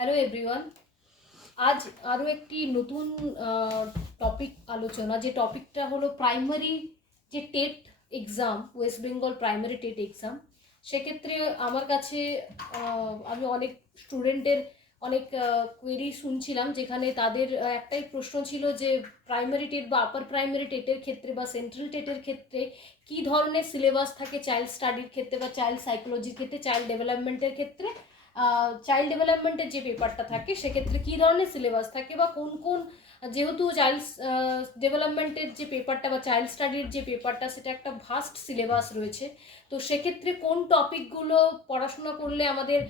Hello everyone. আজ আরও একটি নতুন টপিক আলোচনা, যে টপিকটা হলো প্রাইমারি যে TET exam, West Bengal primary TET exam. সেক্ষেত্রে আমার কাছে আমি অনেক স্টুডেন্টের অনেক কোয়েরি শুনছিলাম, যেখানে তাদের একটাই প্রশ্ন ছিল যে প্রাইমারি টেট বা আপার প্রাইমারি টেটের ক্ষেত্রে বা সেন্ট্রাল টেটের ক্ষেত্রে কী ধরনের সিলেবাস থাকে চাইল্ড স্টাডির ক্ষেত্রে বা চাইল্ড সাইকোলজির ক্ষেত্রে, চাইল্ড ডেভেলপমেন্টের ক্ষেত্রে। চাইল্ড ডেভেলপমেন্টের যে পেপারটা থাকে সেক্ষেত্রে কী ধরনের সিলেবাস থাকে বা কোন কোন, যেহেতু চাইল্ড ডেভেলপমেন্টের যে পেপারটা বা চাইল্ড স্টাডির যে পেপারটা সেটা একটা ভাস্ট সিলেবাস রয়েছে, তো সেক্ষেত্রে কোন টপিকগুলো পড়াশোনা করলে আমাদের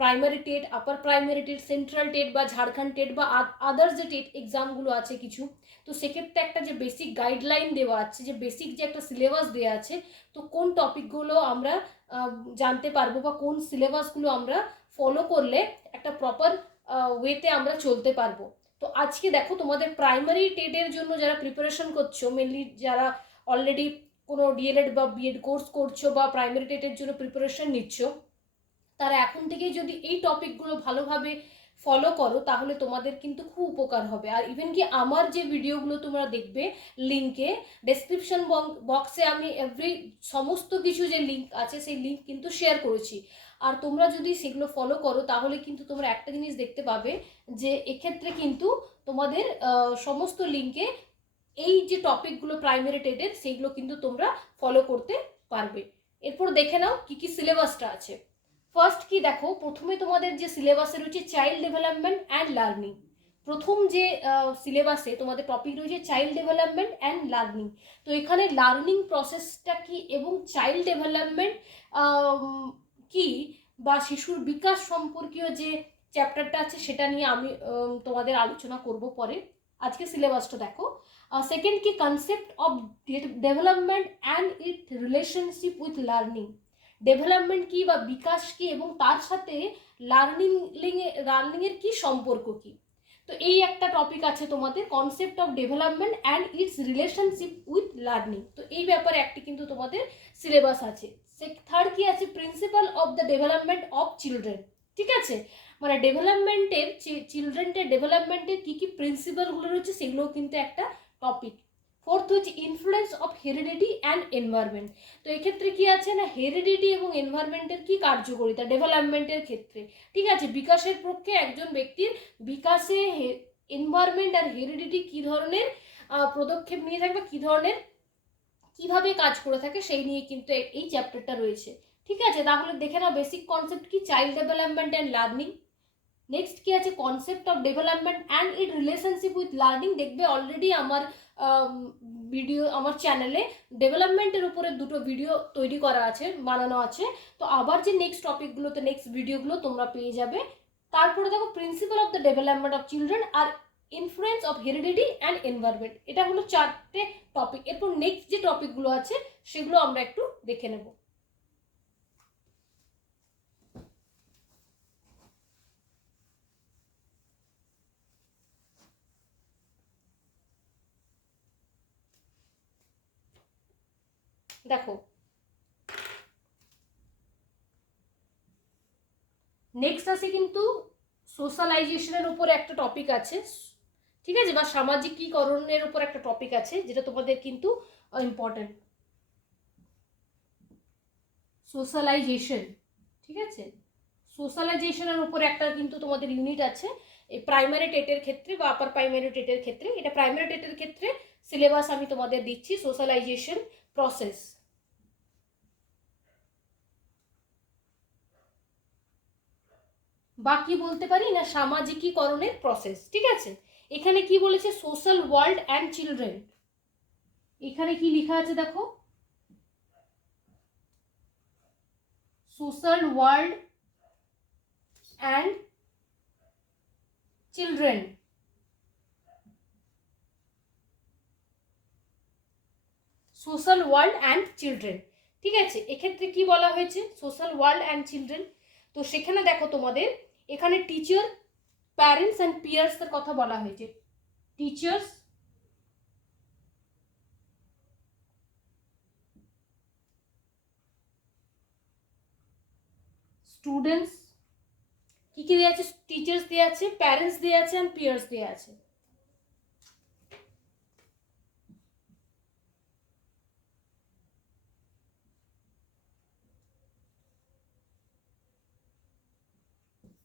primary TET, upper primary TET, central TET বা ঝাড়খণ্ড টেট বা আদার্স যে টেট এক্সামগুলো আছে কিছু, তো সেক্ষেত্রে একটা যে বেসিক গাইডলাইন দেওয়া আছে, যে বেসিক যে একটা সিলেবাস দেওয়া আছে, তো কোন টপিকগুলো আমরা জানতে পারবো বা কোন সিলেবাসগুলো আমরা ফলো করলে একটা প্রপার ওয়েতে আমরা চলতে পারবো। তো আজকে দেখো, তোমাদের প্রাইমারি টেটের জন্য যারা প্রিপারেশন করছো, মেনলি যারা অলরেডি কোনো ডিএলএড বা বিএড কোর্স করছো বা প্রাইমারি টেটের জন্য প্রিপারেশন নিচ্ছ, তারা এখন থেকেই যদি এই টপিকগুলো ভালোভাবে ফলো করো তাহলে তোমাদের কিন্তু খুব উপকার হবে। আর ইভেন কি আমার যে ভিডিওগুলো তোমরা দেখবে, লিঙ্কে ডেসক্রিপশন বক্সে আমি সমস্ত কিছু যে লিঙ্ক আছে সেই লিঙ্ক কিন্তু শেয়ার করেছি। আর তোমরা যদি সেগুলো ফলো করো তাহলে কিন্তু তোমরা একটা জিনিস দেখতে পাবে, যে এক্ষেত্রে কিন্তু তোমাদের সমস্ত লিঙ্কে এই যে টপিকগুলো প্রাইমারি টেটের সেইগুলো কিন্তু তোমরা ফলো করতে পারবে। এরপর দেখে নাও কি কি সিলেবাসটা আছে। ফার্স্ট কি দেখো, প্রথমে তোমাদের যে সিলেবাসে রয়েছে চাইল্ড ডেভেলপমেন্ট অ্যান্ড লার্নিং। প্রথম যে সিলেবাসে তোমাদের টপিক রয়েছে চাইল্ড ডেভেলপমেন্ট অ্যান্ড লার্নিং। তো এখানে লার্নিং প্রসেসটা কি এবং চাইল্ড ডেভেলপমেন্ট কি বা শিশুর বিকাশ সম্পর্কীয় যে চ্যাপ্টারটা আছে সেটা নিয়ে আমি তোমাদের আলোচনা করব পরে। আজকে সিলেবাসটা দেখো। সেকেন্ড কি, concept of development and it relationship with learning. Development কি বা বিকাশ কি এবং তার সাথে লার্নিংয়ের কি সম্পর্ক কি। তো এই একটা টপিক আছে তোমাদের, concept of development and it's relationship with learning. তো এই ব্যাপারে একটি কিন্তু তোমাদের সিলেবাস আছে। থার্ড কি আছে, principal of the development of children. ঠিক আছে, মানে ডেভেলপমেন্টের চিলড্রেনদের ডেভেলপমেন্টের কী কী প্রিন্সিপালগুলো রয়েছে সেগুলোও কিন্তু একটা টপিক। ফোর্থ হচ্ছে influence of heredity and environment. তো এক্ষেত্রে কি আছে না, হেরিডিটি এবং এনভায়রনমেন্টের কি কার্যকারিতা ডেভেলপমেন্টের ক্ষেত্রে। ঠিক আছে, বিকাশের পক্ষে একজন ব্যক্তির বিকাশে এনভায়রনমেন্ট আর হেরিডিটি কি ধরনের পদক্ষেপ নিয়ে থাকবে, কি ধরনের কিভাবে কাজ করে থাকে সেই নিয়ে কিন্তু এই চ্যাপ্টারটা রয়েছে। ঠিক আছে, তাহলে দেখে নাও বেসিক কনসেপ্ট কি, child development and learning. Next কি আছে, concept of development and it relationship with learning. দেখবে অলরেডি আমার ভিডিও, আমার চ্যানেলে ডেভেলপমেন্টের উপরে দুটো ভিডিও তৈরি করা আছে, বানানো আছে। তো আবার যে নেক্সট টপিকগুলোতে নেক্সট ভিডিওগুলো তোমরা পেয়ে যাবে। তারপরে দেখো principle of the development of children আর influence of heredity and environment. এটা হলো চারটে টপিক। এরপর নেক্সট যে টপিকগুলো আছে সেগুলো আমরা একটু দেখে নেব। দেখো, নেক্সট আছে কিন্তু সোশ্যালাইজেশনের উপর একটা টপিক আছে। ঠিক আছে, বা সামাজিকীকরণের উপর একটা টপিক আছে যেটা তোমাদের কিন্তু ইম্পর্টেন্ট, সোশ্যালাইজেশন। ঠিক আছে, সোশ্যালাইজেশনের উপর একটা কিন্তু তোমাদের ইউনিট আছে এই প্রাইমারি টেটের ক্ষেত্রে বা আপার প্রাইমারি টেটের ক্ষেত্রে। এটা প্রাইমারি টেটের ক্ষেত্রে সিলেবাস আমি তোমাদের দিচ্ছি, সোশ্যালাইজেশন প্রসেস। বা কি বলতে পারি না, সামাজিকীকরণের প্রসেস। ঠিক আছে, এখানে কি বলেছে, সোশ্যাল ওয়ার্ল্ড অ্যান্ড চিলড্রেন। এখানে কি লেখা আছে দেখো, social world and children. Social world and children. ঠিক আছে, এক্ষেত্রে কি বলা হয়েছে, সোশ্যাল ওয়ার্ল্ড অ্যান্ড চিলড্রেন। তো সেখানে দেখো তোমাদের এখানে টিচার, প্যারেন্টস অ্যান্ড পিয়ার্সের কথা বলা হয়েছে। টিচার্স, স্টুডেন্টস, কি কি দেওয়া আছে? টিচার্স দেওয়া আছে, প্যারেন্টস দেওয়া আছে, অ্যান্ড পিয়ার্স দেওয়া আছে।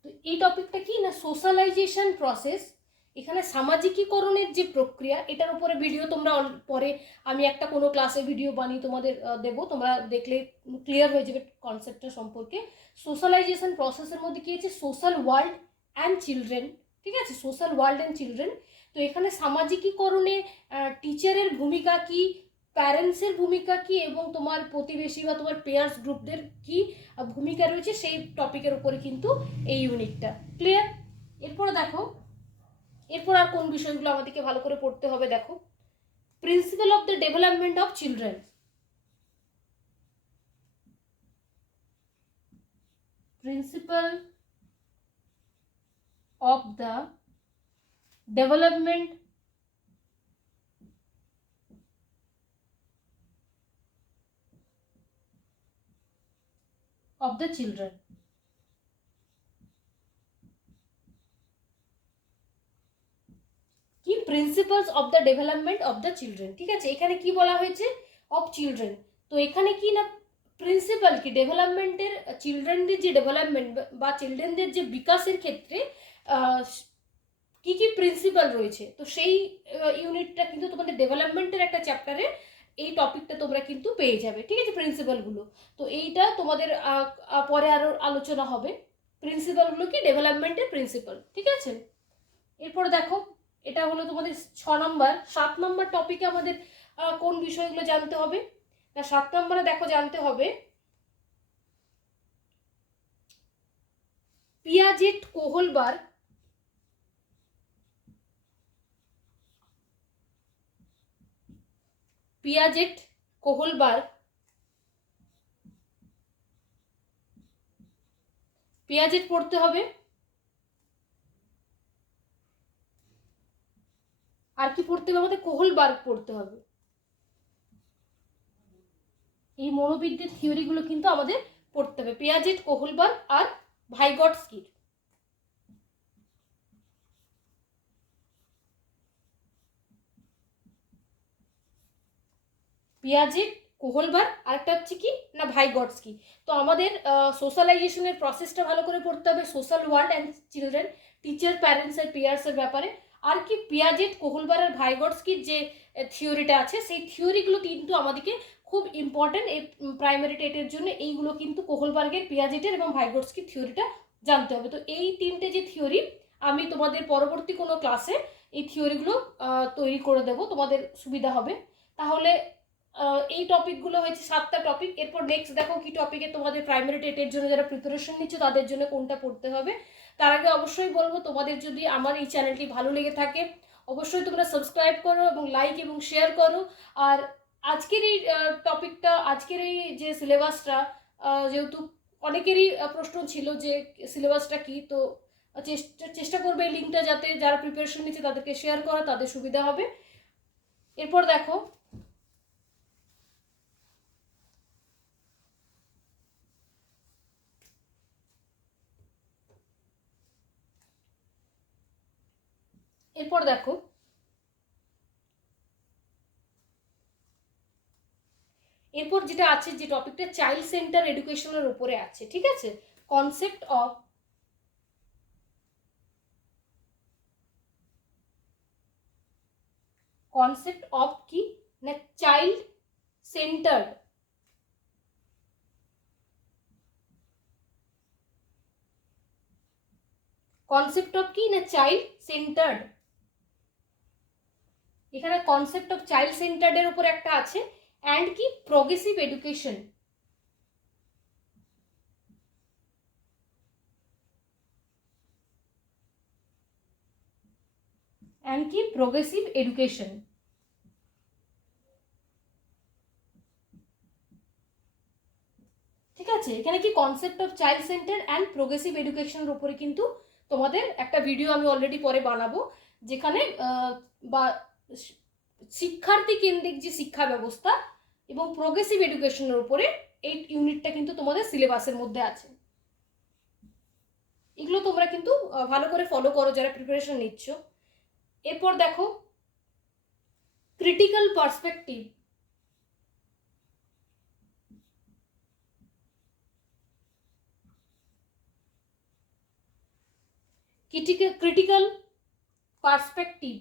তো এই টপিকটা কি না, সোশ্যালাইজেশন প্রসেস। এখানে সামাজিকীকরণের যে প্রক্রিয়া, এটার উপরে ভিডিও তোমরা পরে আমি একটা কোনো ক্লাসে ভিডিও বানিয়ে তোমাদের দেবো, তোমরা দেখলে ক্লিয়ার হয়ে যাবে কনসেপ্টটা সম্পর্কে। সোশ্যালাইজেশন প্রসেসের মধ্যে কি আছে? সোশ্যাল ওয়ার্ল্ড অ্যান্ড চিলড্রেন, ঠিক আছে, সোশ্যাল ওয়ার্ল্ড অ্যান্ড চিলড্রেন। তো এখানে সামাজিকীকরণে টিচারের ভূমিকা কি, প্যারেন্টসের ভূমিকা কি, এবং তোমার প্রতিবেশী বা তোমার পেয়ার্স গ্রুপদের কি ভূমিকা রয়েছে, সেই টপিকের উপরে কিন্তু এই ইউনিটটা। ক্লিয়ার? এরপরে দেখো, এরপর আর কোন বিষয়গুলো আমাদেরকে ভালো করে পড়তে হবে। দেখো, principle of the development of children. Principal of the development of the children। কি? Principles of the development of the children, ঠিক আছে। এখানে কি বলা হয়েছে? Of children. তো এখানে কি না, প্রিন্সিপাল কি, ডেভেলপমেন্টের, চিলড্রেনদের যে ডেভেলপমেন্ট বা চিলড্রেনদের যে বিকাশের ক্ষেত্রে কি কি প্রিন্সিপাল রয়েছে, তো সেই ইউনিটটা কিন্তু তোমাদের ডেভেলপমেন্টের একটা চ্যাপ্টারে এই টপিকটা তোমরা কিন্তু পেয়ে যাবে, ঠিক আছে, প্রিন্সিপালগুলো। তো এইটা তোমাদের পরে আরো আলোচনা হবে, প্রিন্সিপালগুলো কি, ডেভেলপমেন্টের প্রিন্সিপাল, ঠিক আছে। এরপর দেখো, এটা হলো তোমাদের 6 নম্বর। 7 নম্বর টপিকে আমাদের কোন বিষয়গুলো জানতে হবে? না, 7 নম্বরে দেখো জানতে হবে Piaget Kohlberg Piaget Kohlberg Piaget পড়তে হবে। আর কি পড়তে হবে আমাদের? কোহলবার্গ পড়তে হবে। এই মনোবিদ্যের থিওরিগুলো কিন্তু আমাদের পড়তে হবে, পিয়াজেট, কোহলবার্গ আর ভাইগটস্কির। পিয়াজেট, কোহলবার্গ, আরেকটা হচ্ছে কি না ভাইগটস্কি। তো আমাদের সোশ্যালাইজেশনের প্রসেসটা ভালো করে পড়তে হবে, social world and children, teacher, parents আর পিয়ার্সের ব্যাপারে। আর কি পিয়াজেট, কোহলবার্গ আর ভাইগটস্কির যে থিওরিটা আছে, সেই থিওরিগুলো কিন্তু আমাদেরকে খুব ইম্পর্টেন্ট এই প্রাইমারি টেটের জন্য। এইগুলো কিন্তু কোহলবার্গের, পিয়াজেটের এবং ভাইগটস্কির থিওরিটা জানতে হবে। তো এই তিনটে যে থিওরি, আমি তোমাদের পরবর্তী কোনো ক্লাসে এই থিওরিগুলো তৈরি করে দেবো, তোমাদের সুবিধা হবে। তাহলে এই টপিকগুলো হয়েছে 7টা টপিক। এরপর নেক্সট দেখো কি টপিকে তোমাদের প্রাইমারি টেটের জন্য যারা প্রিপারেশন নিচ্ছ তাদের জন্য কোনটা পড়তে হবে। তার আগে অবশ্যই বলবো, তোমাদের যদি আমার এই চ্যানেলটি ভালো লেগে থাকে অবশ্যই তোমরা সাবস্ক্রাইব করো এবং লাইক এবং শেয়ার করো। আর আজকের এই টপিকটা, আজকের এই যে সিলেবাসটা, যেহেতু অনেকেরই প্রশ্ন ছিল যে সিলেবাসটা কি, তো চেষ্টা করবে এই লিঙ্কটা যাতে যারা প্রিপারেশন নিচ্ছে তাদেরকে শেয়ার করা, তাদের সুবিধা হবে। এরপর দেখো, এরপর দেখো এরপর যেটা আছে, যে টপিকটা চাইল্ড সেন্টার এডুকেশনের উপরে আছে, ঠিক আছে। কনসেপ্ট অফ কি না, চাইল্ড সেন্টার্ড, কনসেপ্ট অফ কি না, চাইল্ড সেন্টার্ড। এখানে কনসেপ্ট অফ চাইল্ড সেন্টার্ড এর উপর একটা আছে, অ্যান্ড কি, প্রোগ্রেসিভ এডুকেশন, অ্যান্ড কি, প্রোগ্রেসিভ এডুকেশন। ঠিক আছে, এখানে কি concept of child centre and progressive এডুকেশনের উপরে কিন্তু তোমাদের একটা ভিডিও আমি অলরেডি পরে বানাবো, যেখানে বা শিক্ষার্থী কেন্দ্রিক যে শিক্ষা ব্যবস্থা এবং প্রোগ্রেসিভ এডুকেশনের উপরে এই ইউনিটটা কিন্তু তোমাদের সিলেবাসের মধ্যে আছে। এগুলো তোমরা কিন্তু ভালো করে ফলো করো যারা প্রিপারেশন নিচ্ছ। এরপর দেখো critical perspective. Critical perspective,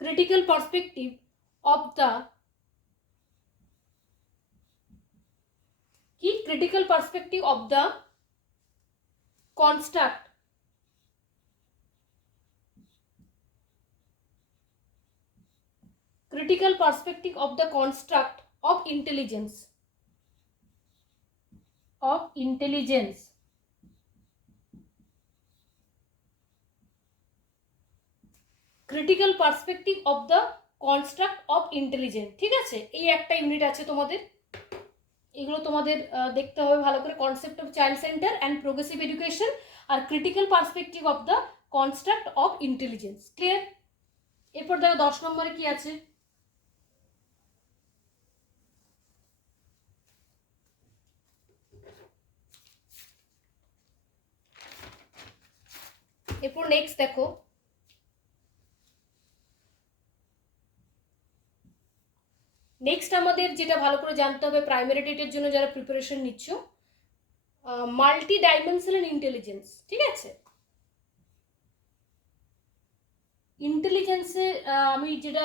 critical perspective of the critical perspective of the construct critical perspective of the construct of intelligence critical perspective of the construct of intelligence. ঠিক আছে, এই একটা ইউনিট আছে তোমাদের, এগুলো তোমাদের দেখতে হবে ভালো করে। Concept of child centre and progressive education আর critical perspective of the construct of intelligence. Clear? এরপর দেখো 10 নম্বরে কি আছে। এরপর নেক্সট দেখো নেক্সট আমাদের যেটা ভালো করে জানতে হবে প্রাইমারি টেটের জন্য যারা প্রিপারেশন নিচ্ছ, মাল্টি ডাইমেনশনাল ইন্টেলিজেন্স। ঠিক আছে, ইন্টেলিজেন্সে আমি যেটা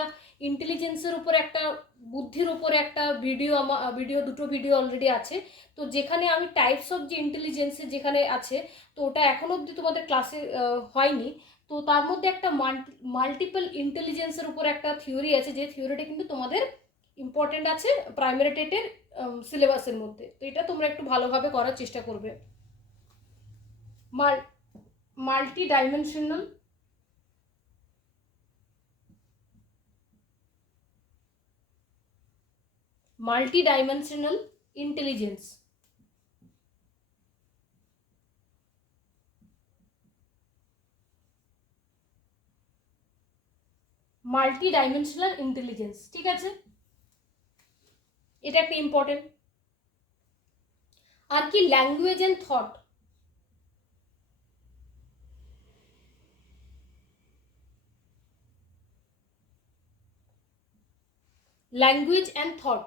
ইন্টেলিজেন্সের উপর একটা বুদ্ধির উপরে একটা দুটো ভিডিও অলরেডি আছে, তো যেখানে আমি টাইপস অফ যে ইন্টেলিজেন্সে যেখানে আছে, তো ওটা এখনো অবধি তোমাদের ক্লাসে হয়নি। তো তার মধ্যে একটা মাল্টিপল ইন্টেলিজেন্সের উপর একটা থিওরি আছে, যে থিওরিটা কিন্তু তোমাদের ইম্পর্টেন্ট আছে প্রাইমারি টেটের সিলেবাসের মধ্যে। তো এটা তোমরা একটু ভালোভাবে করার চেষ্টা করবে। Multi dimensional intelligence. Multi dimensional intelligence, ঠিক আছে, এটা একটা ইম্পর্টেন্ট। আর কি language and thought, language and thought,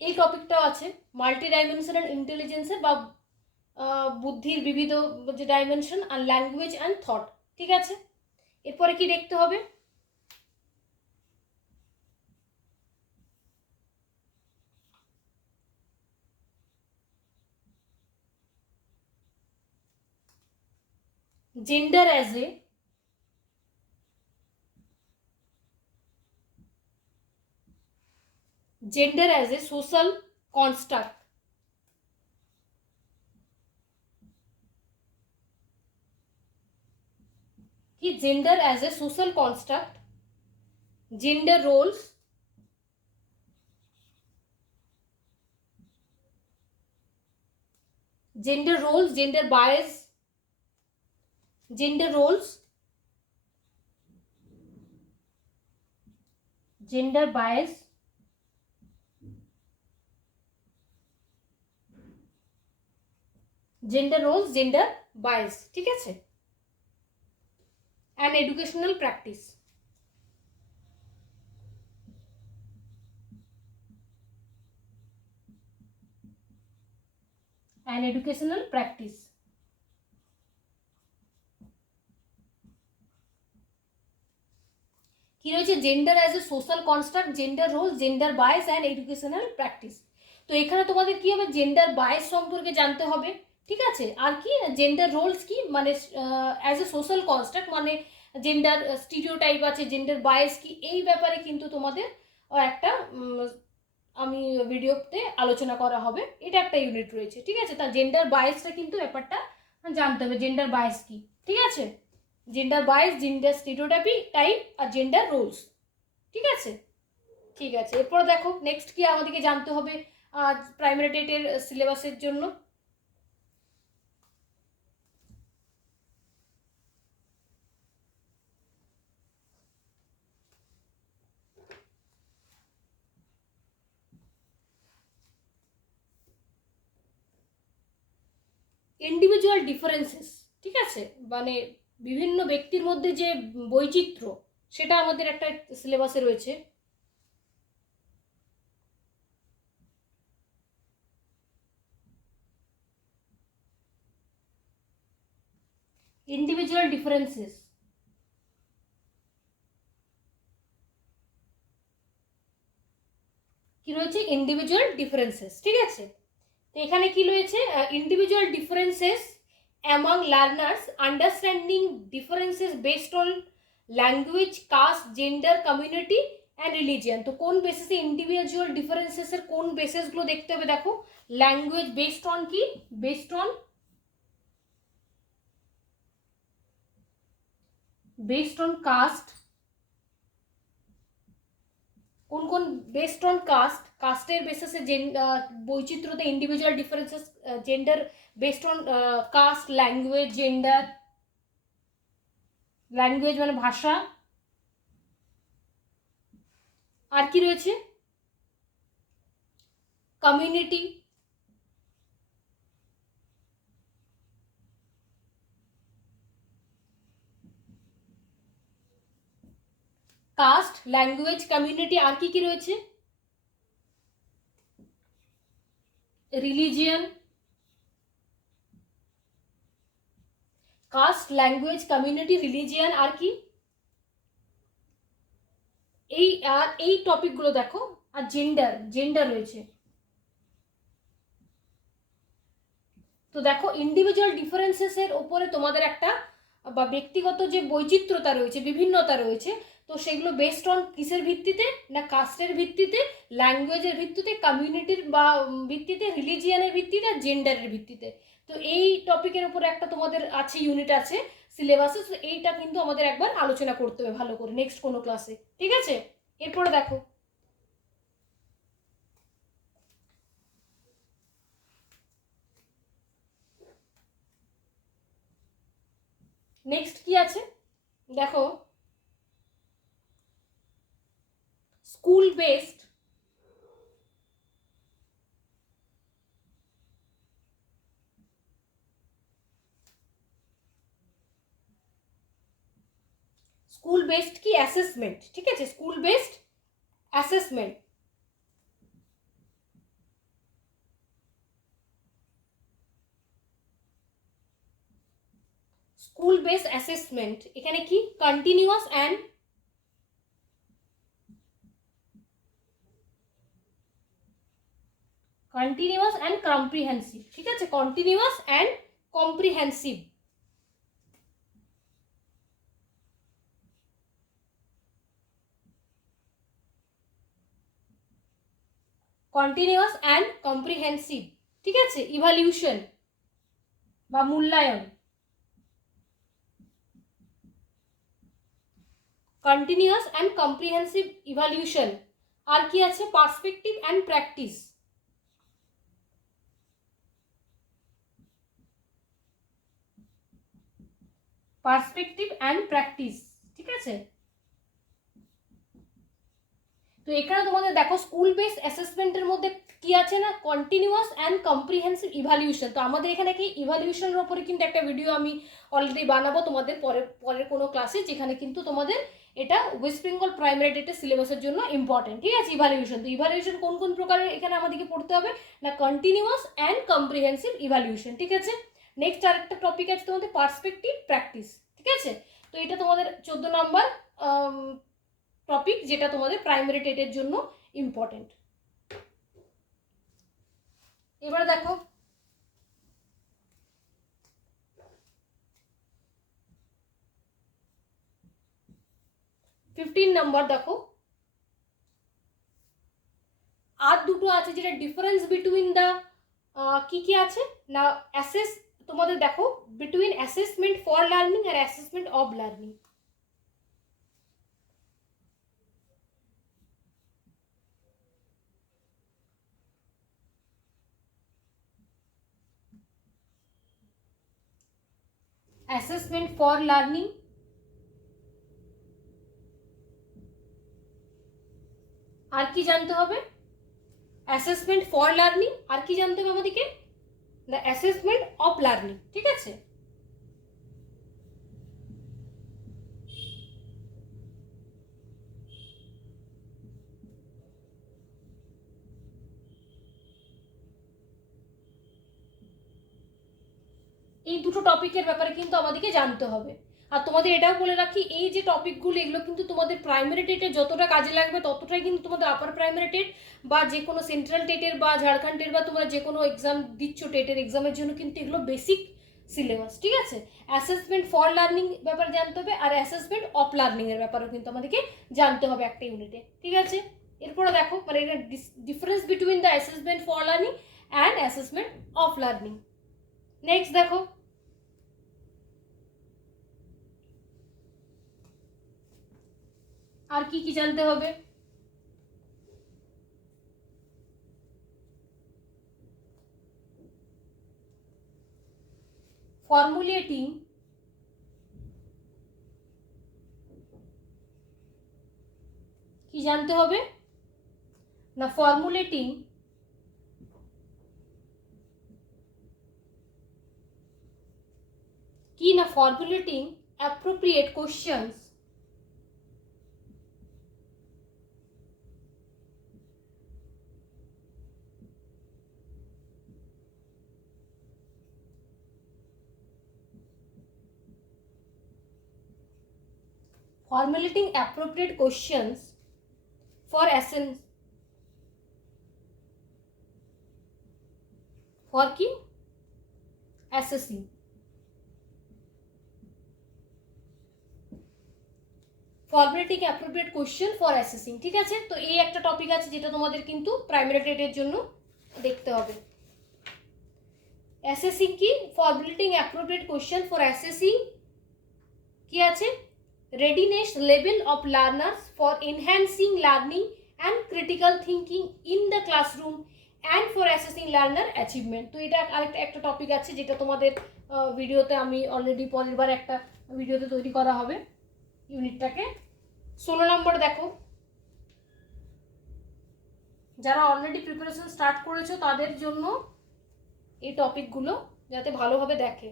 এই টপিকটাও আছে মাল্টি ডাইমেনশনাল ইন্টেলিজেন্সের বা বুদ্ধির বিবিধ যে ডাইমেনশন আর ল্যাঙ্গুয়েজ অ্যান্ড থট। ঠিক আছে, এরপরে কি দেখতে হবে, gender as a social construct. কি gender as a social construct, gender roles, gender bias, gender roles, gender bias, gender roles, gender bias। ঠিক আছে, and educational practice, and educational practice। কি রয়েছে, gender as a social construct, gender role, gender bias and educational practice. তো এখানে তোমাদের কি হবে, gender bias সম্পর্কে জানতে হবে। ঠিক আছে, আর কি জেন্ডার রোলস কি, মানে অ্যাজ এ সোশ্যাল কনস্ট্রাক্ট মানে জেন্ডার স্টিরিওটাইপ আছে, জেন্ডার বায়াস কি, এই ব্যাপারে কিন্তু তোমাদের একটা আমি ভিডিওতে আলোচনা করা হবে, এটা একটা ইউনিট রয়েছে। ঠিক আছে, তা জেন্ডার বায়াসটা কিন্তু ব্যাপারটা জানতে হবে, জেন্ডার বায়াস কি। ঠিক আছে, জেন্ডার বায়াস, জেন্ডার স্টেরিওটাইপ আর জেন্ডার রোলস। ঠিক আছে, ঠিক আছে, এরপর দেখো নেক্সট কি আমাদেরকে জানতে হবে প্রাইমারি টেটের সিলেবাসের জন্য। ইন্ডিভিজুয়াল ডিফারেন্সেস, ঠিক আছে, মানে বিভিন্ন ব্যক্তির মধ্যে যে বৈচিত্র্য, সেটা আমাদের একটা সিলেবাসে রয়েছে। ইন্ডিভিজুয়াল ডিফারেন্সেস কি রয়েছে? ইন্ডিভিজুয়াল ডিফারেন্সেস, ঠিক আছে। তো এখানে কি রয়েছে? Individual differences among learners, understanding differences based on language, caste, gender, community and religion. তো কোন বেসিসে ইন্ডিভিজুয়াল ডিফারেন্সেসের কোন বেসিসগুলো দেখতে হবে? দেখো, ল্যাঙ্গুয়েজ বেসড অন কি? Based on caste. কোন কোন? বেসড অন কাস্ট, কাস্টের বেসিসে বৈচিত্র্যতে individual differences. Gender based on caste, language, gender, language মানে ভাষা, আর কি রয়েছে? কমিউনিটি, কাস্ট, ল্যাঙ্গুয়েজ, কমিউনিটি, আর কি কি রয়েছে? Religion. Caste, language, community, religion, আর কি? এই টপিকগুলো দেখো। আর জেন্ডার রয়েছে। তো দেখো, ইন্ডিভিজুয়াল ডিফারেন্সেসের ওপরে তোমাদের একটা বা ব্যক্তিগত যে বৈচিত্র্যতা রয়েছে, বিভিন্নতা রয়েছে, তো সেগুলো বেসড অন কিসের ভিত্তিতে? না কাস্টের ভিত্তিতে, ল্যাঙ্গুয়েজের ভিত্তিতে, কমিউনিটির বা ভিত্তিতে, রিলিজিয়ানের ভিত্তিতে, আর জেন্ডারের ভিত্তিতে। তো এই টপিকের উপরে একটা তোমাদের আছে, ইউনিট আছে সিলেবাসে। তো এইটা কিন্তু আমাদের একবার আলোচনা করতে হবে ভালো করে নেক্সট কোনো ক্লাসে, ঠিক আছে? এরপরে দেখো, নেক্সট কি আছে দেখো, স্কুল বেসড স্কুল বেসড কি? অ্যাসেসমেন্ট, ঠিক আছে, school based assessment. School based assessment এখানে কি? কন্টিনিউয়াস অ্যান্ড কম্প্রিহেন্সিভ, ঠিক আছে, continuous and comprehensive. Continuous and comprehensive, ঠিক আছে, ইভালিউশন বা মূল্যায়ন। Continuous and comprehensive evaluation. আর কি আছে? Perspective and practice. Perspective and practice, ঠিক আছে। তো এখানে তোমাদের দেখো, স্কুল বেস অ্যাসেসমেন্টের মধ্যে কি আছে না? Continuous and comprehensive evaluation. তো আমাদের এখানে কি ইভালিউশনের ওপরে কিন্তু একটা ভিডিও আমি অলরেডি বানাবো তোমাদের পরের কোনো ক্লাসে, যেখানে কিন্তু তোমাদের এটা ওয়েস্ট বেঙ্গল প্রাইমারি টেটের সিলেবাসের জন্য ইম্পর্টেন্ট, ঠিক আছে। ইভালিউশন, তো ইভালিউশন কোন কোন প্রকারের এখানে আমাদেরকে পড়তে হবে না? কন্টিনিউয়াস অ্যান্ড কম্প্রিহেন্সিভ ইভালিউশন, ঠিক আছে। নেক্সট আরেকটা টপিক আছে তোমাদের পার্সপেক্টিভ প্র্যাকটিস, ঠিক আছে। তো এটা তোমাদের 14 নম্বর টপিক, যেটা তোমাদের প্রাইমারি টেটের জন্য ইম্পর্টেন্ট। এবার দেখো, ফিফটিন নাম্বার দেখো, আর দুটো আছে যেটা ডিফারেন্স বিটুইন দ্য কি কি আছে না? অ্যাসেস, তোমাদের দেখো, বিটুইন অ্যাসেসমেন্ট ফর লার্নিং আর assessment of learning. Assessment for learning আর কি জানতে হবে? অ্যাসেসমেন্ট ফর লার্নিং আর কি জানতে হবে আমাদেরকে? The assessment of learning. ঠিক আছে, এই দুটো টপিকের ব্যাপারে কিন্তু আমাদেরকে জানতে হবে। আর তোমাদের এটাও বলে রাখি, এই যে টপিকগুলো এগুলো কিন্তু তোমাদের প্রাইমারি টেটে যতটা কাজে লাগবে ততটাই কিন্তু তোমাদের আপার প্রাইমারি টেট বা যে কোনো সেন্ট্রাল টেটের বা ঝাড়খণ্ডের বা তোমরা যে কোনো এক্সাম দিচ্ছ টেটের এক্সামের জন্য কিন্তু এগুলো বেসিক সিলেবাস। ঠিক আছে, অ্যাসেসমেন্ট ফর লার্নিং ব্যাপারে জানতে হবে, আর অ্যাসেসমেন্ট অফ লার্নিং এর ব্যাপারেও কিন্তু আমাদেরকে জানতে হবে একটা ইউনিটে। ঠিক আছে, এরপরে দেখো মানে এটা difference between the assessment for learning and assessment of learning. Next দেখো, আর কি কি জানতে হবে। ফর্মুলেটিং কি জানতে হবে না, ফর্মুলেটিং কি না, formulating appropriate questions formulating appropriate questions for কি assessing। formulating appropriate question for assessing। ঠিক আছে, তো এই একটা টপিক আছে যেটা তোমাদের কিন্তু প্রাইমারি টেটের জন্য দেখতে হবে। অ্যাসেসিং কি, formulating appropriate question for assessing কি আছে, readiness level of learners for enhancing learning and critical thinking in the classroom and for assessing learner achievement। তো এটা আরেকটা একটা টপিক আছে যেটা তোমাদের ভিডিওতে আমি অলরেডি পরের বার একটা ভিডিওতে তৈরি করা হবে ইউনিটটাকে। 16 নম্বর দেখো, যারা অলরেডি প্রিপারেশন স্টার্ট করেছো তাদের জন্য এই টপিকগুলো যাতে ভালোভাবে দেখে।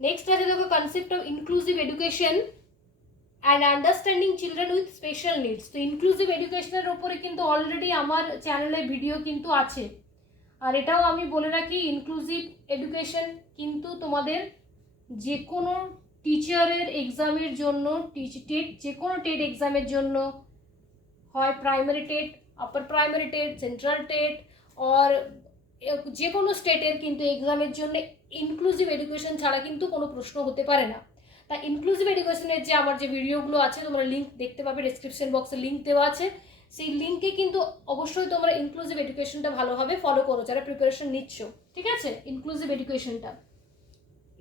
নেক্সট আছে দেখো, concept of inclusive education and understanding children with special needs. তো ইনক্লুসিভ এডুকেশনের ওপরে কিন্তু অলরেডি আমার চ্যানেলে ভিডিও কিন্তু আছে। আর এটাও আমি বলে রাখি, ইনক্লুসিভ এডুকেশন কিন্তু তোমাদের যে কোনো টিচারের এক্সামের জন্য, টেট যে কোনো টেট এক্সামের জন্য, হয় primary TET, upper primary TET, central TET or যে কোনো স্টেটের কিন্তু এক্সামের জন্য ইনক্লুসিভ এডুকেশন ছাড়া কিন্তু কোনো প্রশ্ন হতে পারে না। তা ইনক্লুসিভ এডুকেশনের যে আমার যে ভিডিওগুলো আছে তোমরা লিঙ্ক দেখতে পাবে, ডেসক্রিপশন বক্সে লিঙ্ক দেওয়া আছে, সেই লিঙ্কে কিন্তু অবশ্যই তোমরা ইনক্লুসিভ এডুকেশনটা ভালোভাবে ফলো করো যারা প্রিপারেশন নিচ্ছ। ঠিক আছে, ইনক্লুসিভ এডুকেশনটা।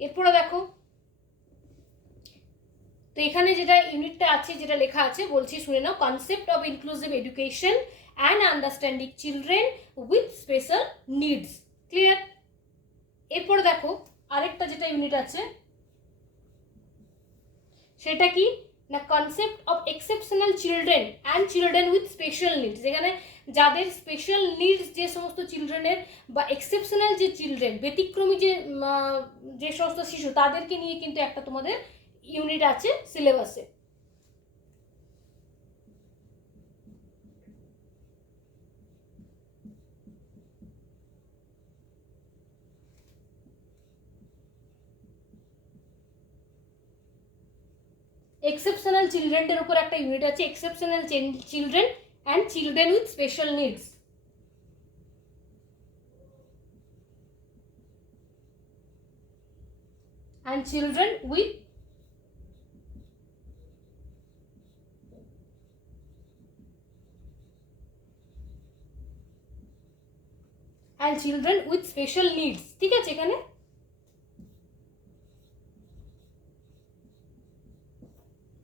এরপরে দেখো, তো এখানে যেটা ইউনিটটা আছে যেটা লেখা আছে বলছি শুনে নাও, concept of inclusive education and understanding children with special needs. Clear? এরপর দেখো আরেকটা যেটা ইউনিট আছে সেটা কি না, concept of exceptional children and children with special needs. যেখানে যাদের স্পেশাল নিডস যে সমস্ত চিলড্রেনের বা এক্সেপশনাল যে চিলড্রেন, ব্যতিক্রমী যে সমস্ত শিশু, তাদেরকে নিয়ে কিন্তু একটা তোমাদের ইউনিট আছে সিলেবাসে। এক্সেপশনাল চিলড্রেনদের উপর একটা ইউনিট আছে, exceptional children and children with special needs. and children with special needs। ঠিক আছে, এখানে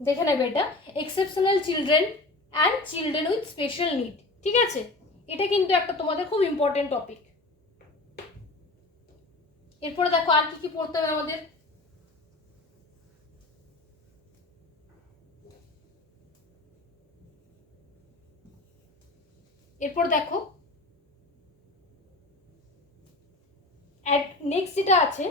দেখে নেবে এটা exceptional children and children with special need. ঠিক আছে, এটা কিন্তু একটা তোমাদের খুব ইম্পর্টেন্ট টপিক। এরপরে দেখো আর কি কি পড়তে হবে আমাদের। এরপর দেখো নেক্সট যেটা আছে,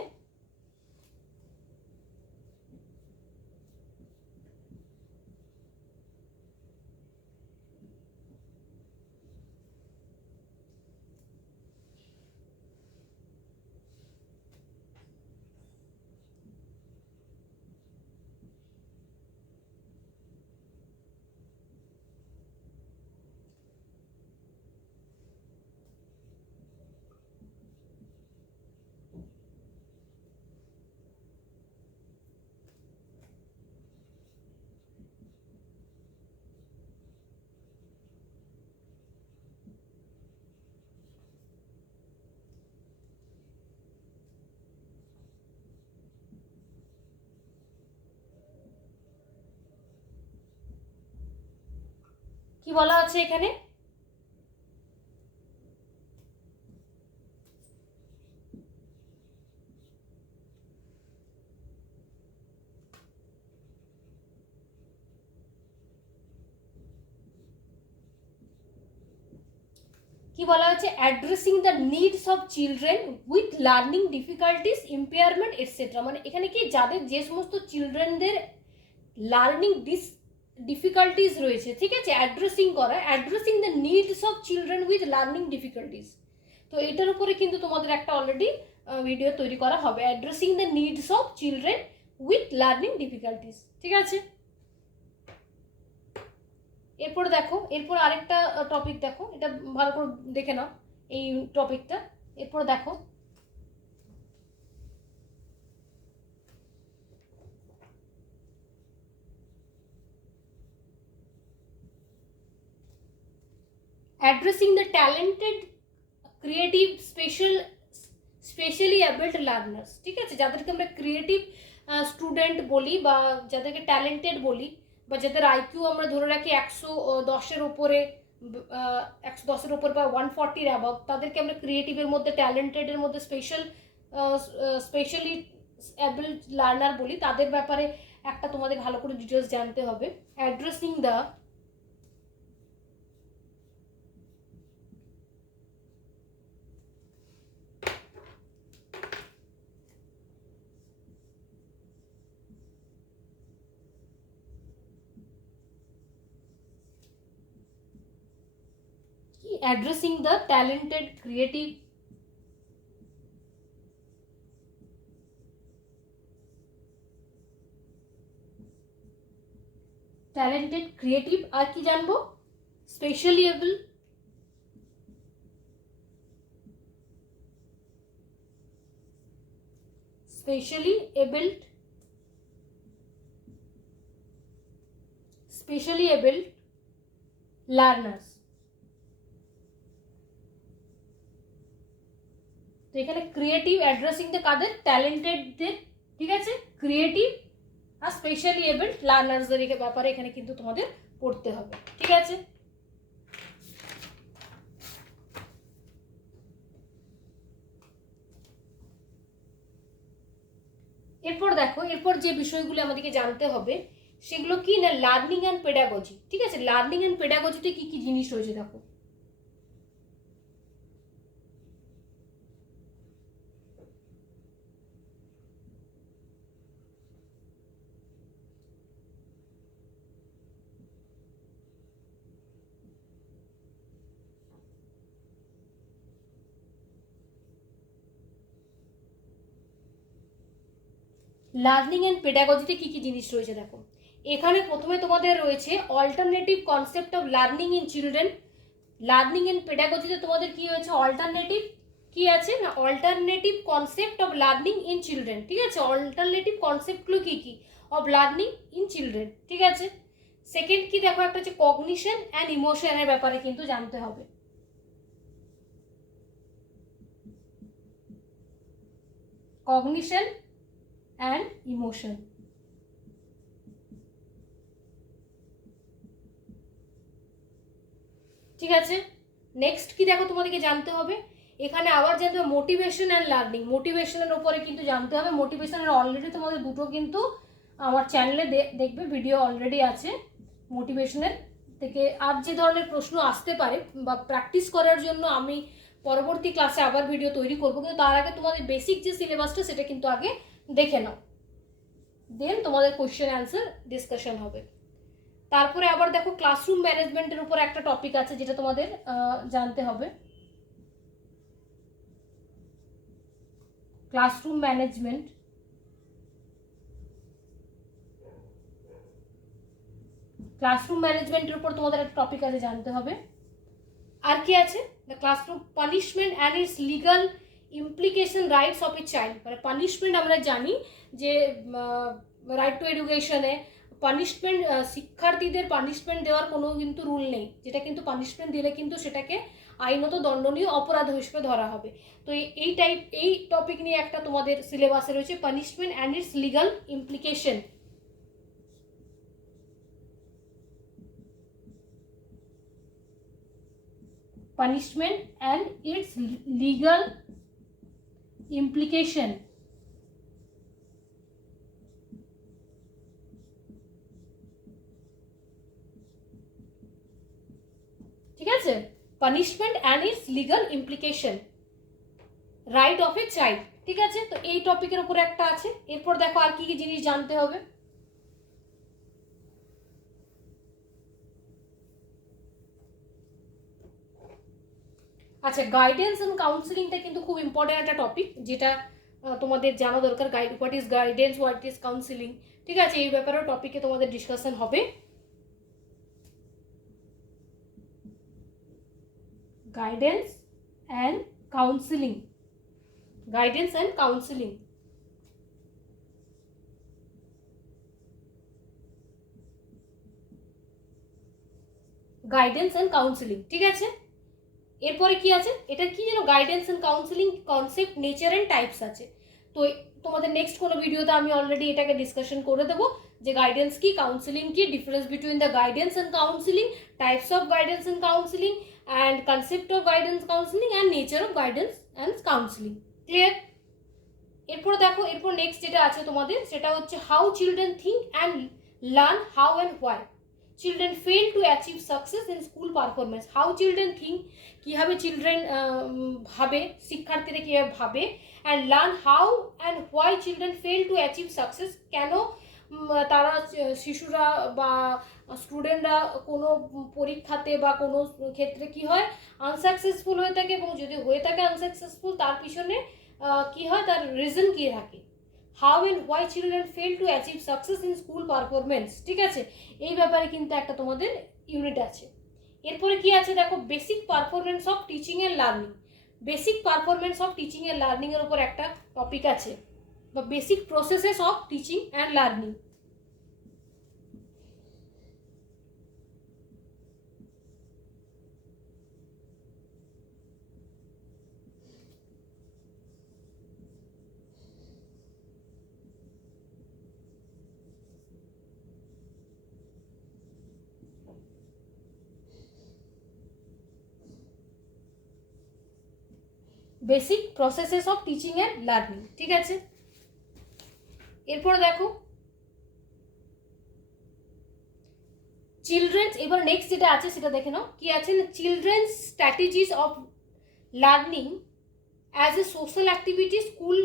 কি বলা আছে এখানে, কি বলা হচ্ছে, addressing the needs of children with learning difficulties, impairment etcetera. মানে এখানে কি যাদের যে সমস্ত চিলড্রেনদের লার্নিং ডিফিকাল্টিস রয়েছে, ঠিক আছে, অ্যাড্রেসিং করা, addressing the needs of children with learning difficulties. তো এটার উপরে কিন্তু তোমাদের একটা অলরেডি ভিডিও তৈরি করা হবে, addressing the needs of children with learning difficulties, ঠিক আছে। এরপর দেখো, এরপর আরেকটা টপিক দেখো, এটা ভালো করে দেখে নাও এই টপিকটা। এরপর দেখো, addressing the talented creative specially abled learners, ঠিক আছে, যাদেরকে আমরা ক্রিয়েটিভ স্টুডেন্ট বলি বা যাদেরকে ট্যালেন্টেড বলি, বা যাদের আইকিউ আমরা ধরে রাখি 110-এর উপরে, 110-এর উপর বা 140-এর অ্যাবভ, তাদেরকে আমরা ক্রিয়েটিভের মধ্যে, ট্যালেন্টেডের মধ্যে স্পেশালি অ্যাবল্ড লার্নার বলি। তাদের ব্যাপারে একটা তোমাদের ভালো করে ডিটেলস জানতে হবে। Addressing the addressing the talented creative আর কি জানবো, স্পেশালি এবল লার্নার্স। তো এখানে ক্রিয়েটিভ অ্যাড্রেসিং দ্য কাদের, ট্যালেন্টেডদের, ঠিক আছে, ক্রিয়েটিভ আর স্পেশালি এবল্ড লার্নার্সদের ব্যাপারে এখানে কিন্তু তোমাদের পড়তে হবে, ঠিক আছে। এরপর দেখো, এরপর যে বিষয়গুলো আমাদেরকে জানতে হবে সেগুলো কি না, লার্নিং অ্যান্ড পেডাগজি, ঠিক আছে। লার্নিং অ্যান্ড পেডাগজিতে কি কি জিনিস রয়েছে দেখো, লার্নিং অ্যান্ড পেডাগজিতে কি কি জিনিস রয়েছে দেখো। এখানে প্রথমে তোমাদের রয়েছে alternative concept of learning in children. Learning and পেডাগজিতে তোমাদের কি হয়েছে, অল্টারনেটিভ কি আছে না, alternative concept of learning in children, ঠিক আছে। অল্টারনেটিভ কনসেপ্টগুলো কি কি, অফ লার্নিং ইন চিলড্রেন, ঠিক আছে। সেকেন্ড কি দেখো, একটা হচ্ছে কগনিশন অ্যান্ড ইমোশনের ব্যাপারে কিন্তু জানতে হবে। কগনিশন অ্যান্ড ইমোশন, ঠিক আছে। নেক্সট কি দেখো, তোমাদেরকে জানতে হবে এখানে আবার জানতে হবে মোটিভেশন অ্যান্ড লার্নিং। মোটিভেশনের উপরে কিন্তু জানতে হবে। মোটিভেশনের অলরেডি তোমাদের দুটো কিন্তু আমার চ্যানেলে দেখবে ভিডিও অলরেডি আছে মোটিভেশনের থেকে। আর যে ধরনের প্রশ্ন আসতে পারে বা প্র্যাকটিস করার জন্য আমি পরবর্তী ক্লাসে আবার ভিডিও তৈরি করবো, কিন্তু তার আগে তোমাদের বেসিক যে সিলেবাসটা সেটা কিন্তু আগে দেখে নাও, দেন তোমাদের কোয়েশ্চেন অ্যান্সার ডিসকাশন হবে। তারপরে আবার দেখো ক্লাসরুম ম্যানেজমেন্টের উপর একটা টপিক আছে যেটা তোমাদের জানতে হবে। ক্লাসরুম ম্যানেজমেন্ট, ক্লাসরুম ম্যানেজমেন্টের উপর তোমাদের একটা টপিক আছে জানতে হবে। আর কি আছে, the classroom punishment and it's legal implication rights of a child. মানে পানিশমেন্ট আমরা জানি যে রাইট টু এডুকেশনে পানিশমেন্ট, শিক্ষার্থীদের পানিশমেন্ট দেওয়ার কোনো কিন্তু রুল নেই, যেটা কিন্তু পানিশমেন্ট দিলে কিন্তু সেটাকে আইনত দণ্ডনীয় অপরাধ হিসেবে ধরা হবে। তো এই টপিক নিয়ে একটা তোমাদের সিলেবাসে রয়েছে, punishment and it's legal implication. punishment and its legal implication। ঠিক আছে, punishment and it's legal implication, right of a child. ঠিক আছে, তো এই টপিকের উপরে একটা আছে। এরপর দেখো আর কি কি জিনিস জানতে হবে। আচ্ছা, গাইডেন্স এন্ড কাউন্সিলিংটা কিন্তু খুব ইম্পর্টেন্ট একটা টপিক, যেটা তোমাদের জানা দরকার। What is guidance, what is counselling. ঠিক আছে, এই ব্যাপারেও টপিকে তোমাদের ডিসকাশন হবে। Guidance and counselling, guidance and counselling. Guidance and counselling, ঠিক আছে। এরপরে কি আছে, এটা কি যেন guidance and counselling concept, nature and types আছে। তো তোমাদের নেক্সট কোনো ভিডিওতে আমি অলরেডি এটাকে ডিসকাশন করে দেবো যে গাইডেন্স কি, কাউন্সিলিং কি, difference between the guidance and counselling, types of guidance and counselling, and concept of guidance counselling, and nature of guidance and counselling. Clear? এরপর দেখো, এরপর নেক্সট যেটা আছে তোমাদের সেটা হচ্ছে how children think and learn, how and why children fail to achieve success in school performance. How children think, কীভাবে children ভাবে, শিক্ষার্থীরা কীভাবে ভাবে, and learn how and why children fail to achieve success, কেন তারা শিশুরা বা স্টুডেন্টরা কোনো পরীক্ষাতে বা কোনো ক্ষেত্রে কি হয় আনসাকসেসফুল হয়ে থাকে, এবং যদি হয়ে থাকে আনসাকসেসফুল তার পিছনে কি হয়, তার রিজন কি থাকে। How and why children fail to achieve success in school performance. ঠিক আছে, এই ব্যাপারে কিন্তু একটা তোমাদের ইউনিট আছে। এরপরে কি আছে দেখো, basic performance of teaching and learning. Basic performance of teaching and learning এর উপর একটা টপিক আছে, বা basic processes of teaching and learning. Basic processes of teaching and learning. ঠিক আছে, এরপর দেখো চিলড্রেন্স, এবার নেক্সট যেটা আছে সেটা দেখে নাও কি আছে না, children's strategies of learning as a social activity, school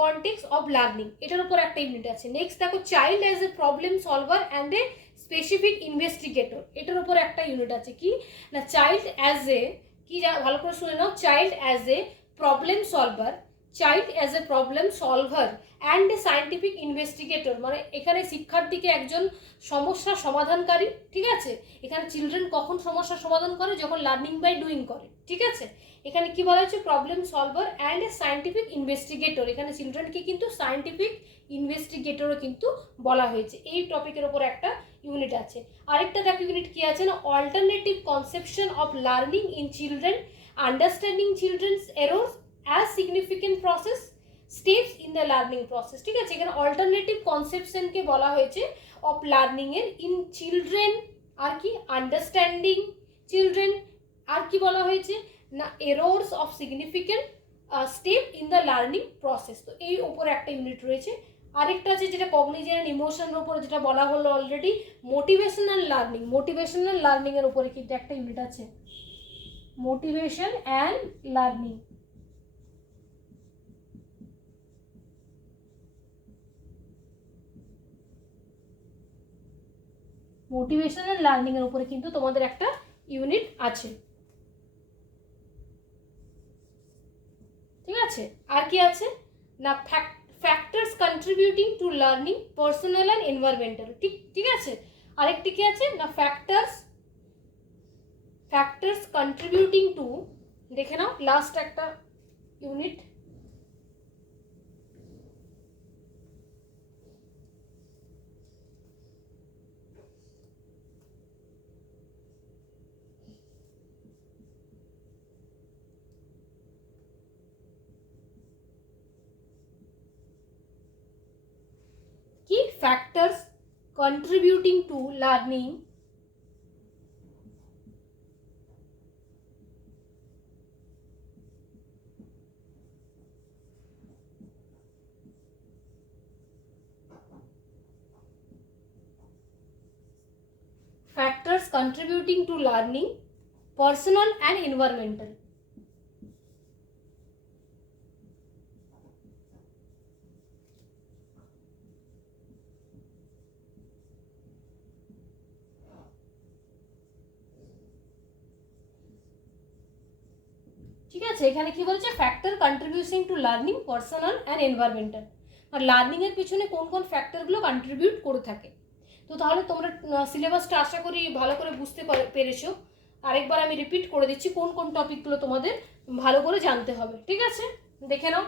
context of learning, এটার উপর একটা ইউনিট আছে। নেক্সট দেখো child as a problem solver and a specific investigator, এটার উপর একটা ইউনিট আছে। কি না, চাইল্ড অ্যাজ এ, কি ভালো করে শুনে নাও, child as a problem solver, child as a problem solver and a scientific investigator. মানে এখানে শিক্ষার্থীকে একজন সমস্যা সমাধানকারী। ঠিক আছে, এখানে চিলড্রেন কখন সমস্যার সমাধান করে, যখন লার্নিং বাই ডুইং করে। ঠিক আছে, এখানে কি বলা হচ্ছে, problem solver and a scientific investigator. এখানে চিলড্রেনকে কিন্তু সায়েন্টিফিক ইনভেস্টিগেটরও কিন্তু বলা হয়েছে। এই টপিকের ওপর একটা ইউনিট আছে। আরেকটা দেখো ইউনিট কি আছে না, alternative conception of learning in children, understanding children's errors as significant process, steps in the learning process. ঠিক আছে, এখানে অল্টারনেটিভ কনসেপশনকে বলা হয়েছে অফ লার্নিং এর ইন চিলড্রেন, আর কি আন্ডারস্ট্যান্ডিং চিলড্রেন, আর কি বলা হয়েছে না errors of significant step in the learning process. তো এই ওপরে একটা ইউনিট রয়েছে। আরেকটা আছে যেটা কগনিশন এন্ড ইমোশনের উপর, যেটা বলা হলো already, motivational learning. Motivational learning এর উপরে কিন্তু একটা ইউনিট আছে। Motivation and learning. Motivation and learning এর উপরে কিন্তু তোমাদের একটা ইউনিট আছে, ঠিক আছে। আর কি আছে না, factors contributing to learning personal and environmental, ঠিক আছে। আরেকটি কি আছে না, ফ্যাক্টরস কন্ট্রিবিউটিং টু, দেখে নাও লাস্ট একটা ইউনিট, কি factors contributing to learning factors contributing to learning personal and environmental। ঠিক আছে, এখানে কি বলছে, factor contribution to learning personal and environmental, are learning এর পিছনে কোন কোন ফ্যাক্টরগুলো কন্ট্রিবিউট করে থাকে। তো তাহলে তোমরা সিলেবাসটা আশা করি ভালো করে বুঝতে পেরেছো। আরেকবার আমি রিপিট করে দিচ্ছি কোন কোন টপিকগুলো তোমাদের ভালো করে জানতে হবে, ঠিক আছে, দেখে নাও।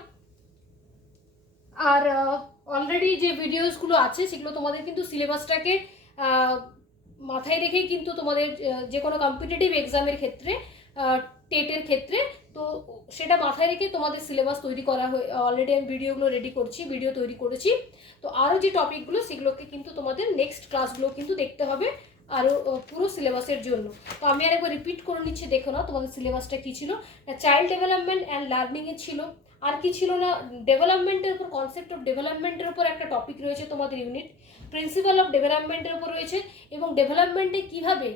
আর অলরেডি যে ভিডিওসগুলো আছে সেগুলো তোমাদের কিন্তু সিলেবাসটাকে মাথায় রেখেই কিন্তু তোমাদের যে কোনো কম্পিটিটিভ এক্সামের ক্ষেত্রে, টেটের ক্ষেত্রে, তো সেটা মাথায় রেখে তোমাদের সিলেবাস তৈরি করা হয়ে অলরেডি আমি ভিডিওগুলো রেডি করছি, ভিডিও তৈরি করেছি। তো আরও যে টপিকগুলো সেগুলোকে কিন্তু তোমাদের নেক্সট ক্লাসগুলো কিন্তু দেখতে হবে আরও পুরো সিলেবাসের জন্য। তো আমি আরেকবার রিপিট করে নিচ্ছি, দেখো না তোমাদের সিলেবাসটা কী ছিল। চাইল্ড ডেভেলপমেন্ট অ্যান্ড লার্নিংয়ে ছিল, আর কি ছিল না, ডেভেলপমেন্টের উপর, কনসেপ্ট অফ ডেভেলপমেন্টের উপর একটা টপিক রয়েছে তোমাদের ইউনিট, প্রিন্সিপাল অফ ডেভেলপমেন্টের উপর রয়েছে, এবং ডেভেলপমেন্টে কীভাবে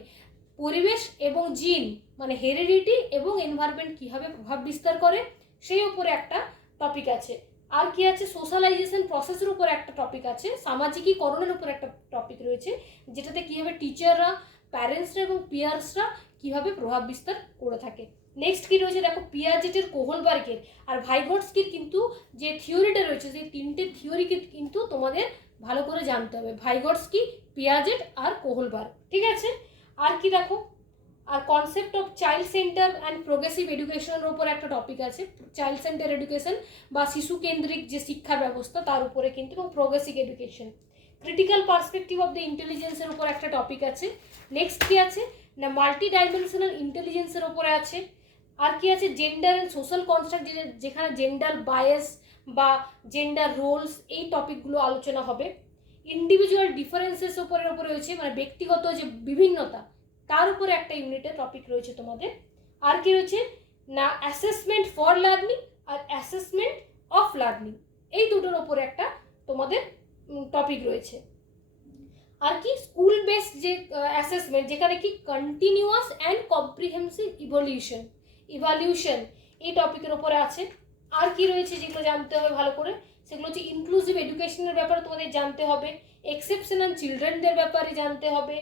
পরিবেশ এবং জিন মানে হেরিডিটি এবং এনভায়রনমেন্ট কীভাবে প্রভাব বিস্তার করে সেই উপরে একটা টপিক আছে। আর কি আছে, সোশ্যালাইজেশন প্রসেসের উপর একটা টপিক আছে, সামাজিকীকরণের উপর একটা টপিক রয়েছে, যেটাতে কীভাবে টিচাররা, প্যারেন্টসরা এবং পিয়ার্সরা কীভাবে প্রভাব বিস্তার করে থাকে। নেক্সট কি রয়েছে দেখো, পিয়াজেটের, কোহলবার্গের আর ভাইগটস্কির কিন্তু যে থিওরিটা রয়েছে, সেই তিনটে থিওরিকে কিন্তু তোমাদের ভালো করে জানতে হবে, ভাইগটস্কি, পিয়াজেট আর কোহলবার্গ, ঠিক আছে। আর কি দেখো, আর concept of child centre and progressive এডুকেশনের উপর একটা টপিক আছে, চাইল্ড সেন্টার এডুকেশন বা শিশু কেন্দ্রিক যে শিক্ষা ব্যবস্থা তার উপরে কিন্তু, এবং progressive education, critical perspective of the ইন্টেলিজেন্সের উপর একটা টপিক আছে। নেক্সট কি আছে না, মাল্টি ডাইমেনশনাল ইন্টেলিজেন্সের উপরে আছে। আর কি আছে, জেন্ডার অ্যান্ড সোশ্যাল কনস্ট্রাক্ট, যেখানে জেন্ডার বায়াস বা জেন্ডার রোলস এই টপিকগুলো আলোচনা হবে। ইন্ডিভিজুয়াল ডিফারেন্সেস উপরে রয়েছে, মানে ব্যক্তিগত যে বিভিন্নতা তার উপরে একটা ইউনিটের টপিক রয়েছে তোমাদের। আর কি রয়েছে না, অ্যাসেসমেন্ট ফর লার্নিং আর অ্যাসেসমেন্ট অফ লার্নিং, এই দুটোর ওপরে একটা তোমাদের টপিক রয়েছে। আর কি স্কুল বেসড যে অ্যাসেসমেন্ট, যেখানে কি কন্টিনিউয়াস অ্যান্ড কম্প্রিহেন্সিভ ইভালিউশন এই টপিকের ওপরে আছে। আর কি রয়েছে যেগুলো জানতে হবে ভালো করে, সেগুলো হচ্ছে ইনক্লুসিভ এডুকেশনের ব্যাপারে তোমাদের জানতে হবে, এক্সেপশনাল চিলড্রেনদের ব্যাপারে জানতে হবে,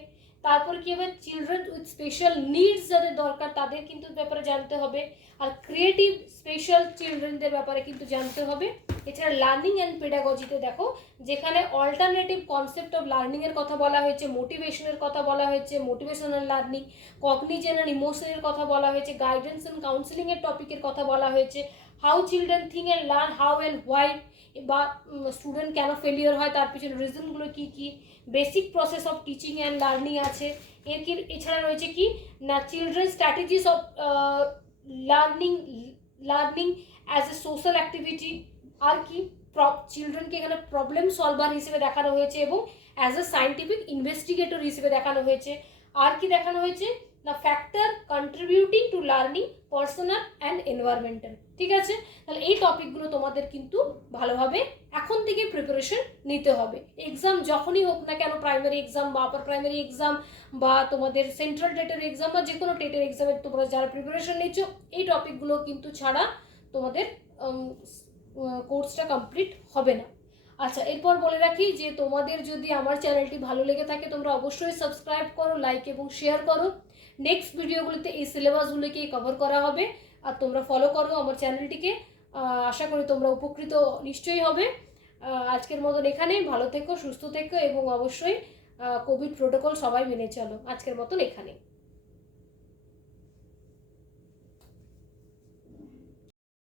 তারপর কি হবে চিলড্রেন উইথ স্পেশাল নিডস যাদের দরকার তাদের কিন্তু ব্যাপারে জানতে হবে, আর ক্রিয়েটিভ স্পেশাল চিলড্রেনদের ব্যাপারে কিন্তু জানতে হবে। এছাড়া লার্নিং অ্যান্ড পেডাগজিতে দেখো, যেখানে অল্টারনেটিভ কনসেপ্ট অফ লার্নিংয়ের কথা বলা হয়েছে, মোটিভেশনের কথা বলা হয়েছে, মোটিভেশনাল লার্নিং, কগনিশন অ্যান্ড ইমোশনের কথা বলা হয়েছে, গাইডেন্স অ্যান্ড কাউন্সিলিংয়ের টপিকের কথা বলা হয়েছে, how children think and learn, how and why, বা স্টুডেন্ট কেন ফেলিওর হয় তার পিছনে রিজনগুলো কী কী, basic process of teaching and learning আছে। এছাড়া রয়েছে কি না, children strategies of learning as a social activity. আর কি চিলড্রেনকে এখানে প্রবলেম সলভার হিসেবে দেখানো হয়েছে এবং অ্যাজ এ সায়েন্টিফিক ইনভেস্টিগেটর হিসেবে দেখানো হয়েছে। আর কি দেখানো হয়েছে না factor contributing to learning personal and environmental. ঠিক আছে, তাহলে এই টপিকগুলো তোমাদের কিন্তু ভালোভাবে এখন থেকে প্রিপারেশন নিতে হবে। এক্সাম যখনই হোক না কেন, প্রাইমারি এক্সাম বা আপার প্রাইমারি এক্সাম বা তোমাদের সেন্ট্রাল টেটের এক্সাম বা যে কোনো টেটের এক্সামের তোমরা যারা প্রিপারেশন নিচ্ছ, এই টপিকগুলো কিন্তু ছাড়া তোমাদের কোর্সটা কমপ্লিট হবে না। আচ্ছা, এরপর বলে রাখি যে তোমাদের যদি আমার চ্যানেলটি ভালো লেগে থাকে তোমরা অবশ্যই সাবস্ক্রাইব করো, লাইক এবং শেয়ার করো। নেক্সট ভিডিওগুলোতে এই সিলেবাসগুলোকেই কভার করা হবে, আর তোমরা ফলো করো আমার চ্যানেলটিকে। আশা করি তোমরা উপকৃত নিশ্চয়ই হবে। আজকের মতন এখানেই, ভালো থেকো, সুস্থ থেকো এবং অবশ্যই কোভিড প্রোটোকল সবাই মেনে চলো। আজকের মতন এখানেই।